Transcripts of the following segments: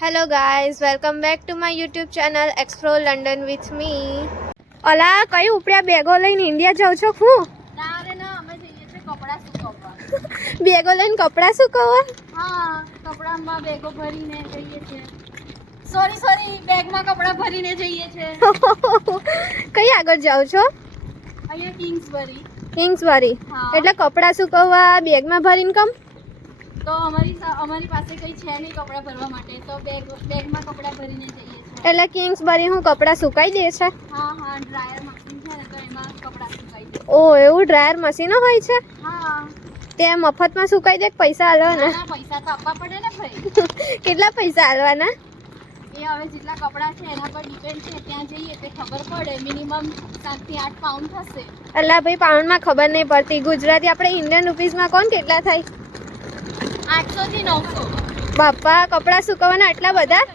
Hello guys, welcome back to my YouTube channel Explore London with me. ઓલા કઈ ઉપડ્યા બેગો લઈને India જાવ છો હું? ના રે ના અમે જઈએ છે કપડા સુકવવા. બેગો લઈને કપડા સુકવવા? હા, કપડામાં બેગો ભરીને જઈએ છે. સોરી બેગમાં કપડા ભરીને જઈએ છે. કઈ આગળ જાવ છો? અહીંયા કિંગ્સબરી. કિંગ્સબરી. હા. એટલે કપડા સુકવવા બેગમાં ભરીને કમ? તો અમારી પાસે કઈ છે નહીં કપડા ભરવા માટે તો બેગમાં કપડા ભરીને જઈએ છે. એટલે કિંગ્સબરી હું કપડા સુકાઈ દે છે? હા ડ્રાયર મશીન છે ને તો એમાં કપડા સુકાઈ દે. ઓ એવું ડ્રાયર મશીનો હોય છે? હા. તે મફતમાં સુકાઈ દે કે પૈસા આલવાના? ના પૈસા તો આપવા પડે ને ભાઈ. કેટલા પૈસા આલવાના? એ હવે જેટલા કપડા છે એના પર ડિપેન્ડ છે. ત્યાં જઈએ તે ખબર પડે. મિનિમમ 7 થી 8 પાઉન્ડ થશે. અલ્લા ભાઈ પાઉન્ડમાં ખબર નહીં પડતી. ગુજરાતી આપણે ઇન્ડિયન રૂપીસમાં કોણ કેટલા થાય? 800 થી 900. બાપા કપડા સુકવવાના આટલા બધા?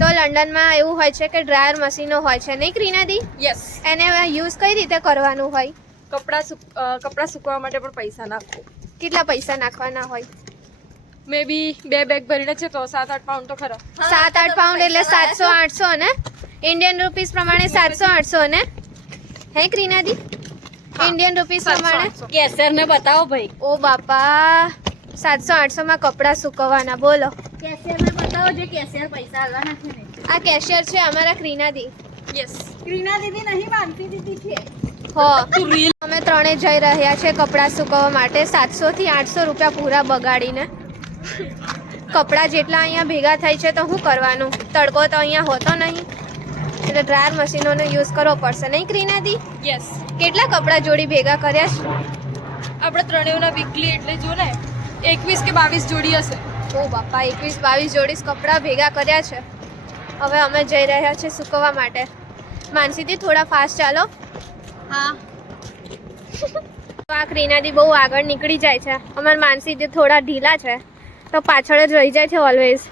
તો લંડનમાં એવું હોય છે કે ડ્રાયર મશીનો હોય છે નહીં ક્રીનાદી? યસ. એને યુઝ કઈ રીતે કરવાનું હોય? કપડાં સૂકવવા માટે પણ પૈસા નાખો. કેટલા પૈસા નાખવાના હોય? મે બી 2 બેગ ભરીને છે તો 7-8 પાઉન્ડ તો ખરા. 7-8 પાઉન્ડ એટલે 700-800 ને? ઇન્ડિયન રૂપીસ પ્રમાણે 700-800 ને? હે ક્રીનાદી? ઇન્ડિયન રૂપીસ પ્રમાણે? કેસર ને બતાવો ભાઈ. ઓ બાપા 700-800 માં કપડા સુકવવાના બોલો. કેશિયર ને બતાવો જે કેશિયર પૈસા આલવા નથી ને. આ કેશિયર છે અમારા ક્રીનાદી. યસ. ક્રીના દીદી નહીં માનતી દીદી છે. હો અમે ત્રણે જઈ રહ્યા છે કપડાં સુકવવા માટે 700 થી 800 રૂપિયા પૂરા બગાડીને. કપડાં જેટલા અહીંયા ભેગા થાય છે તો શું કરવાનું? તડકો તો અહીંયા હોતો નહીં એટલે ડ્રાયર મશીનોનો યુઝ કરવો પડશે નહીં ક્રીનાદી? યસ. કેટલા કપડાં જોડી ભેગા કર્યા છે? આપણે ત્રણેયના વીકલી એટલે જો ને 21 કે 22 જોડી હશે. ઓ બાપા 21-22 જોડી કપડાં ભેગા કર્યા છે. હવે અમે જઈ રહ્યા છીએ સૂકવવા માટે. માનસીથી થોડા ફાસ્ટ ચાલો. હા. તો આ ક્રીનાદી બહુ આગળ નીકળી જાય છે. અમારા માનસીથી થોડા ઢીલા છે તો પાછળ જ રહી જાય છે ઓલવેઝ.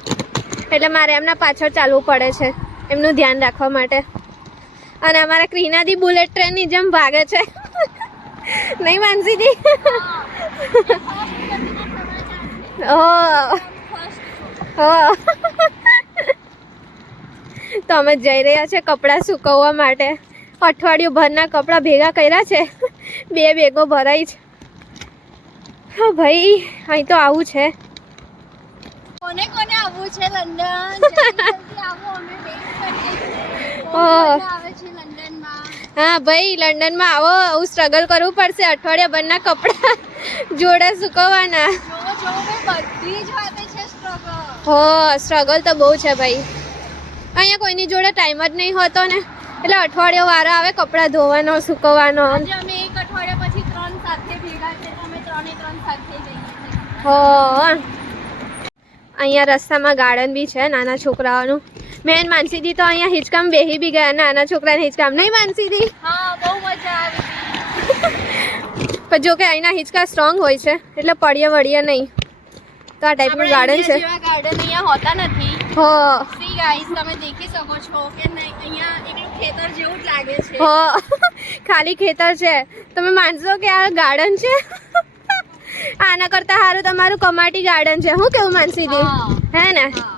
એટલે મારે એમના પાછળ ચાલવું પડે છે એમનું ધ્યાન રાખવા માટે. અને અમારા ક્રીનાદી બુલેટ ટ્રેનની જેમ ભાગે છે નહીં માનસીજી? તો અમે જઈ રહ્યા છે કપડાં સુકવવા માટે. અઠવાડિયું ભરના કપડાં ભેગા કર્યા છે. 2 બેગો ભરાઈ છે. હા ભાઈ અહીં તો આવું છે. કોને આવવું છે લંડન? જલ્દી આવો અમે વેઇટ કરીએ છીએ. બહુ ઓહ. મજા આવે છે લંડનમાં. હા ભાઈ લંડનમાં આવો. આવું સ્ટ્રગલ કરવું પડશે. અઠવાડિયા ભરના કપડાં જોડે સુકવવાના. જો ભાઈ બધી જ વાતે છે સ્ટ્રગલ. હો સ્ટ્રગલ તો બહુ છે ભાઈ. અહીંયા કોઈની જોડે ટાઈમ જ નહીં હોતો ને એટલે અઠવાડિયો વારો આવે કપડાં ધોવાનો સુકવવાનો. આજે અમે એક અઠવાડિયા પછી 3 સાથે ભેગા છે તો અમે 3 સાથે જઈએ છીએ. હો અહીંયા રસ્તામાં ગાર્ડન બી છે નાના છોકરાઓનું. મેન માનસીદી તો અહીંયા હિંચકામ બેહી બી ગયા નાના છોકરાને હિંચકામ નહીં માનસીદી? હા બહુ મજા આવી. પણ જો કે અહીંના હિંચકા સ્ટ્રોંગ હોય છે એટલે પડીએ વળીએ નહીં. તો આ ટાઈપનું ગાર્ડન છે. જેવા ગાર્ડન અહીંયા હોતા નથી. હો સી ગાઈસ તમે દેખી શકો છો કે નહીં અહીંયા એકલું ખેતર જેવું જ લાગે છે. હો ખાલી ખેતર છે. તમે માનશો કે આ ગાર્ડન છે? આના કરતા સારું તમારું કમાટી ગાર્ડન છે. હું કેવું માનસીદી? હા. હે ને? હા.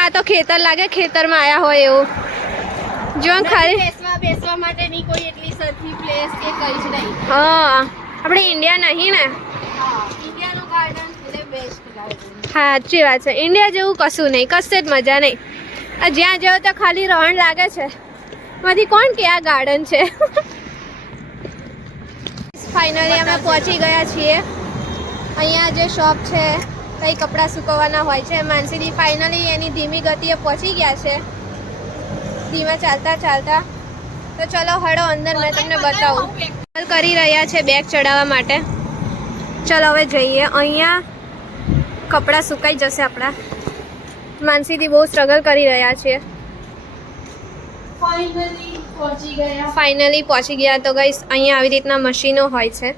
આ તો ખેતર લાગે ખેતરમાં આયા હોય એવું. જો ખાલી બેસવા માટેની કોઈ એટલી સરખી પ્લેસ કે કઈ જ નહીં. હા આપણે ઇન્ડિયા નહીં ને? હા ઇન્ડિયાનું ગાર્ડન એટલે બેસ્ટ ગાર્ડન. સાચી વાત છે. ઇન્ડિયા જેવું કશું નહીં. કશે જ મજા નહીં. આ જ્યાં જાઓ તો ખાલી રણ લાગે છે. માંથી કોણ કે આ ગાર્ડન છે? ફાઇનલી અમે પહોંચી ગયા છીએ. અહીંયા જે શોપ છે કઈ કપડાં સુકવવાના હોય છે. માનસીદી ફાઇનલી એની ધીમી ગતિએ પહોંચી ગયા છે. ધીમા ચાલતા. તો ચલો હળો અંદર મેં તમને બતાવું. કરી રહ્યા છે બેગ ચડાવવા માટે. ચલો હવે જઈએ. અહીંયા કપડાં સુકાઈ જશે આપણા. માનસીદી બહુ સ્ટ્રગલ કરી રહ્યા છીએ. ફાઇનલી પહોંચી ગયા. તો ગાઈસ અહીંયા આવી રીતના મશીનો હોય છે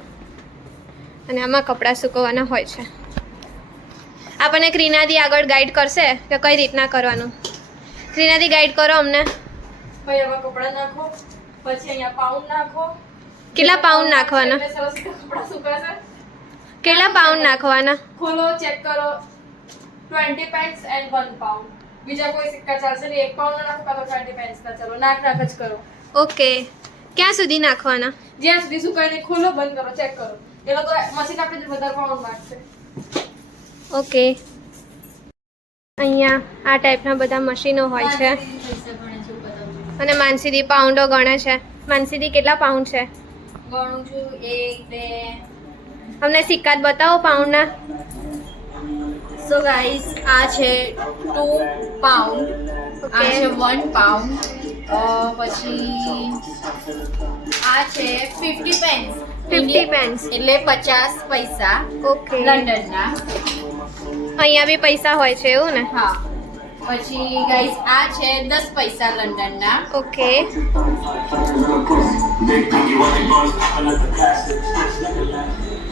અને આમાં કપડાં સુકવવાના હોય છે. આપણને ક્રીનાદી આગળ ગાઈડ કરશે કે કઈ રીતના કરવાનું. ક્રીનાદી ગાઈડ કરો અમને. ભાઈ આમાં કપડાં નાખો પછી અહીંયા પાઉન્ડ નાખો. કેટલા પાઉન્ડ નાખવાના? એટલે સરસ કપડાં સુકાશે. કેટલા પાઉન્ડ નાખવાના? ખોલો ચેક કરો 20 pence and 1 pound. બીજા કોઈ સિક્કા ચાલશે નહીં. 1 pound ના નાખો કાં તો 20 pence ના ચાલો. નાખ જ કરો. ઓકે, ક્યાં સુધી નાખવાના? જ્યાં સુધી સુકાય નહીં, ખોલો, બંધ કરો, ચેક કરો. એ લોકો મશીન આપણે વધારે પાઉન્ડ નાખશે. ઓકે, અહીંયા આ ટાઈપના બધા મશીનો હોય છે પૈસા ગણે છે બતાવું અને માનસીદી પાઉન્ડો ગણે છે. માનસીદી કેટલા પાઉન્ડ છે? ગણું છું 1 2 અમને સિક્કા જ બતાવો પાઉન્ડના. સો ગાઈસ આ છે 2 પાઉન્ડ આ છે 1 પાઉન્ડ પછી આ છે 50 પેન્સ 50 પેન્સ. એટલે 50 પૈસા ઓકે, લંડનના. અહીંયા બી પૈસા હોય છે એવું ને? હા, પછી ગાઈસ આ છે 10 પૈસા લંડનના. ઓકે,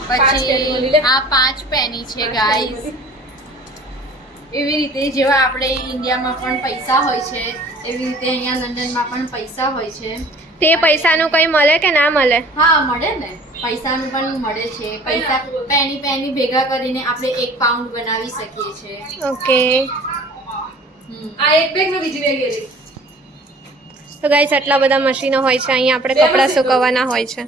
પછી આ 5 પેની છે ગાઈસ. એવી રીતે જેવા આપણે ઇન્ડિયામાં પણ પૈસા હોય છે એવી રીતે અહીંયા લંડનમાં પણ પૈસા હોય છે. તે પૈસાનું કંઈ મળે કે ના મળે? હા મળે ને, પૈસાનું પણ મળે છે. પૈસા પેની ભેગા કરીને આપણે 1 પાઉન્ડ બનાવી શકીએ છીએ. ઓકે, આ એક બેગ ને બીજી બેગ એ રહી. તો ગાઈસ આટલા બધા મશીનો હોય છે અહીંયા. આપણે કપડાં સુકવવાના હોય છે.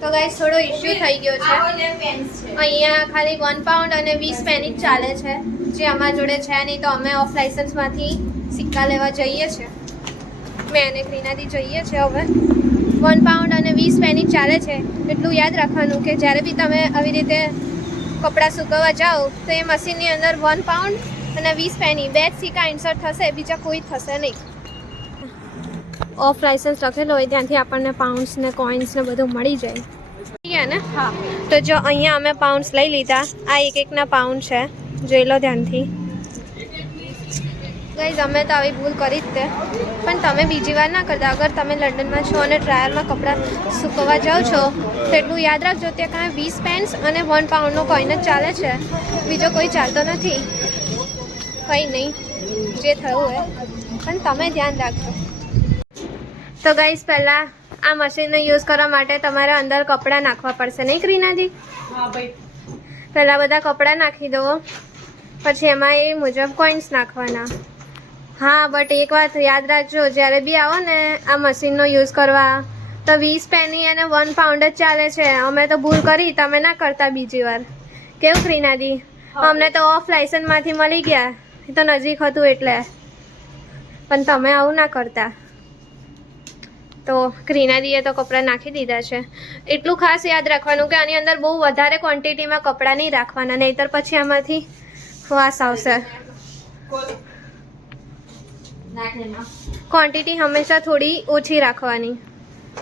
તો ગાઈસ થોડો ઇશ્યુ થઈ ગયો છે. પેન્સ છે. અહીંયા ખાલી 1 પાઉન્ડ અને 20 પેની જ ચાલે છે, જે અમારા જોડે છે નહીં. તો અમે ઓફ લાઇસન્સમાંથી સિક્કા લેવા જઈએ છીએ. મેં અને ક્રીનાથી જઈએ છીએ હવે. 1 પાઉન્ડ અને 20 પેની ચાલે છે. એટલું યાદ રાખવાનું કે જ્યારે બી તમે આવી રીતે કપડાં સૂકવવા જાઓ તો એ મશીનની અંદર 1 પાઉન્ડ અને 20 પેની 2 જ સિક્કા ઇન્સર્ટ થશે, બીજા કોઈ થશે નહીં. ઓફ લાઇસન્સ લખેલો હોય ત્યાંથી આપણને પાઉન્ડ્સ ને કોઇન્સ ને બધું મળી જાય. ગયા ને? હા, તો જો અહીંયા અમે પાઉન્ડ્સ લઈ લીધા. આ એકના પાઉન્ડ છે, જોઈ લો ધ્યાનથી. ગાઈઝ અમે તો આવી ભૂલ કરી જ તે, પણ તમે બીજી વાર ના કરતા. અગર તમે લંડનમાં છો અને ડ્રાયરમાં કપડાં સૂકવવા જાઓ છો તો એટલું યાદ રાખજો ત્યાં કાંઈ 20 પેન્સ અને 1 પાઉન્ડનો કોઈન જ ચાલે છે, બીજો કોઈ ચાલતો નથી. કંઈ નહીં, જે થયું હોય, પણ તમે ધ્યાન રાખજો. તો ગાઈઝ પહેલાં આ મશીનનો યુઝ કરવા માટે તમારે અંદર કપડાં નાખવા પડશે નહીં ક્રીનાજી? હા ભાઈ, પહેલાં બધા કપડાં નાખી દો, પછી એમાં એ મુજબ કોઇન્સ નાખવાના. હા, બટ એક વાત યાદ રાખજો, જ્યારે બી આવો ને આ મશીનનો યુઝ કરવા તો 20 પેની અને 1 પાઉન્ડ જ ચાલે છે. અમે તો ભૂલ કરી, તમે ના કરતા બીજી વાર. કેવું ક્રીનાજી? અમને તો ઓફ લાઇસન્સમાંથી મળી ગયા, એ તો નજીક હતું એટલે, પણ તમે આવું ના કરતા. તો ક્રીનાદીએ તો કપડાં નાખી દીધા છે. એટલું ખાસ યાદ રાખવાનું કે આની અંદર બહુ વધારે ક્વોન્ટિટીમાં કપડાં નહીં રાખવાના, નહીંતર પછી આમાંથી વાસ આવશે. ક્વોન્ટિટી હંમેશા થોડી ઓછી રાખવાની,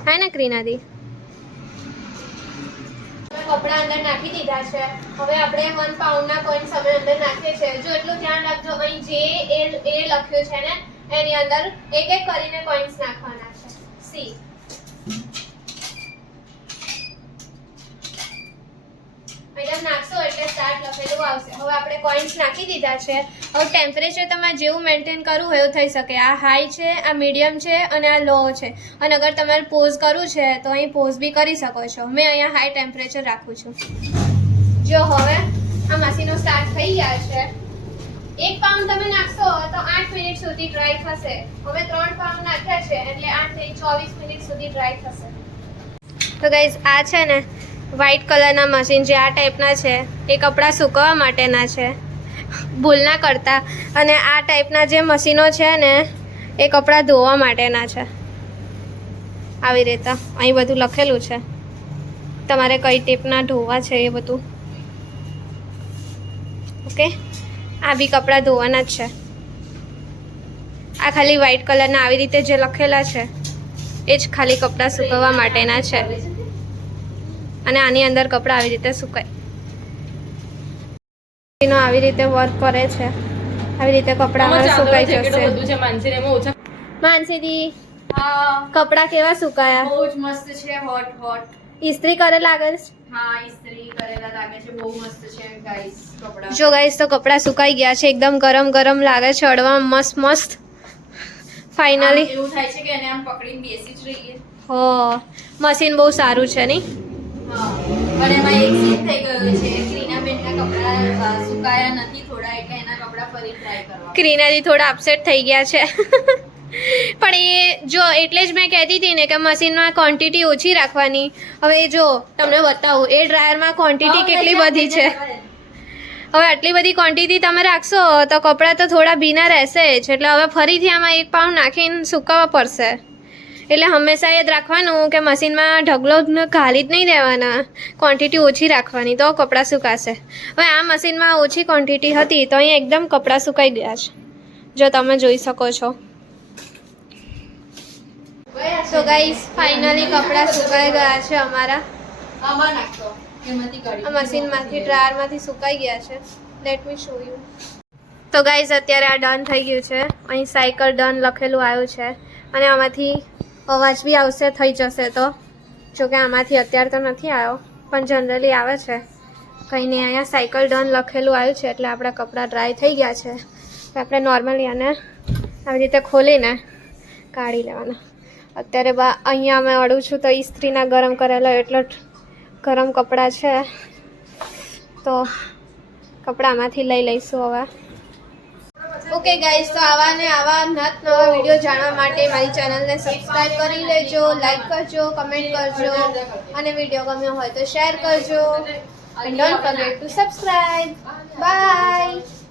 હે ને ક્રીનાદી? કપડાં અંદર નાખી દીધા છે. હવે આપણે 1 પાઉન્ડના કોઇન્સ અમે અંદર નાખીએ છીએ. જો એટલું ધ્યાન રાખજો, અહીં જે એ લખ્યું છે ને એની અંદર એક એક કરીને કોઇન્સ નાખવાના છે. સી મેડમ નાખશો એટલે સ્ટાર્ટ લખેલું આવશે. હવે આપણે કોઇન્સ નાખી દીધા છે. હવે ટેમ્પરેચર તમારે જેવું મેન્ટેન કરવું હોય એવું થઈ શકે. આ હાઈ છે, આ મીડિયમ છે અને આ લો છે. અને અગર તમારે પોઝ કરવું છે તો અહીં પોઝ બી કરી શકો છો. મેં અહીંયા હાઈ ટેમ્પરેચર રાખું છું. જો હવે આ મશીનો સ્ટાર્ટ થઈ ગયા છે. 1 પાઉન્ડ તમે નાખશો તો 8 મિનિટ સુધી ડ્રાય થશે. હવે 3 પાઉન્ડ નાખ્યા છે એટલે 8 થી 24 મિનિટ સુધી ડ્રાય થશે. તો ગાઈઝ આ છે ને વ્હાઇટ કલરના મશીન જે આ ટાઈપના છે એ કપડાં સૂકવવા માટેના છે, ભૂલ ના કરતા. અને આ ટાઈપના જે મશીનો છે ને એ કપડાં ધોવા માટેના છે. આવી રીતે અહીં બધું લખેલું છે, તમારે કઈ ટાઈપના ધોવા છે એ બધું. ઓકે, આ બી કપડાં ધોવાના જ છે. આ ખાલી વ્હાઇટ કલરના આવી રીતે જે લખેલા છે એ જ ખાલી કપડાં સૂકવવા માટેના છે. અને આની અંદર કપડાં આવી રીતે સુકાય. આવી રીતે વર્ક કરે છે, આવી રીતે કપડાં સુકાઈ જશે. માનસીદી કપડાં કેવા સુકાયા? બહુ જ મસ્ત છે. હોટ ઇસ્ત્રી કરે લાગે છે. હા, ઇસ્ત્રી કરેલા લાગે છે. બહુ મસ્ત છે ગાઈસ કપડાં. જો ગાઈસ તો કપડાં સુકાઈ ગયા છે, એકદમ ગરમ ગરમ લાગે છે, અડવામાં મસ્ત મસ્ત. ફાઇનલી એવું થાય છે કે એને આમ પકડીને બેસી જ રહીએ. હો, મશીન બહુ સારું છે નહીં? હા. પણ એમાં એક સીન થઈ ગયો છે ક્રીનાબેનના કપડાં સુકાયા નથી થોડા એટલે એના કપડાં ફરી ટ્રાય કરવા ક્રીનાજી થોડા અપસેટ થઈ ગયા છે પણ એ જો એટલે જ મેં કહેતી હતી ને કે મશીનમાં ક્વોન્ટિટી ઓછી રાખવાની. હવે જો તમને બતાવું એ ડ્રાયરમાં ક્વોન્ટિટી કેટલી બધી છે. હવે આટલી બધી ક્વોન્ટિટી તમે રાખશો તો કપડાં તો થોડા ભીના રહેશે જ. એટલે હવે ફરીથી આમાં 1 પાઉન્ડ નાખીને સુકાવવા પડશે. એટલે હંમેશા યાદ રાખવાનું કે મશીનમાં ઢગલો ઘાલી જ નહીં દેવાના, ક્વોન્ટિટી ઓછી રાખવાની તો કપડાં સુકાશે. હવે આ મશીનમાં ઓછી ક્વોન્ટિટી હતી તો અહીંયા એકદમ કપડાં સુકાઈ ગયા છે, જો તમે જોઈ શકો છો. તો ગાઈસ ફાઇનલી કપડાં સુકાઈ ગયા છે અમારા. આમાં નાખતો એમાંથી કાઢી આ મશીનમાંથી ડ્રાયરમાંથી સુકાઈ ગયા છે. Let me show you. તો ગાઈસ અત્યારે આ ડન થઈ ગયું છે. અહીં સાયકલ ડન લખેલું આવ્યું છે અને આમાંથી અવાજ બી આવશે, થઈ જશે તો. જોકે આમાંથી અત્યારે તો નથી આવ્યો પણ જનરલી આવે છે. કંઈ નહીં, અહીંયા સાયકલ ડન લખેલું આવ્યું છે એટલે આપણા કપડાં ડ્રાય થઈ ગયા છે. તો આપણે નોર્મલી આને આવી રીતે ખોલીને કાઢી લેવાના. અત્યારે અહીંયા અમે અડું છું તો ઇસ્ત્રીના ગરમ કરેલા એટલો ગરમ કપડાં છે તો કપડામાંથી લઈ લઈશું હવે. ઓકે ગાઈઝ, તો આવા ને આવા નવા વિડીયો જાણવા માટે મારી ચેનલને સબસ્ક્રાઈબ કરી લેજો, લાઈક કરજો, કમેન્ટ કરજો અને વિડીયો ગમ્યો હોય તો શેર કરજો. And don't forget to subscribe. Bye.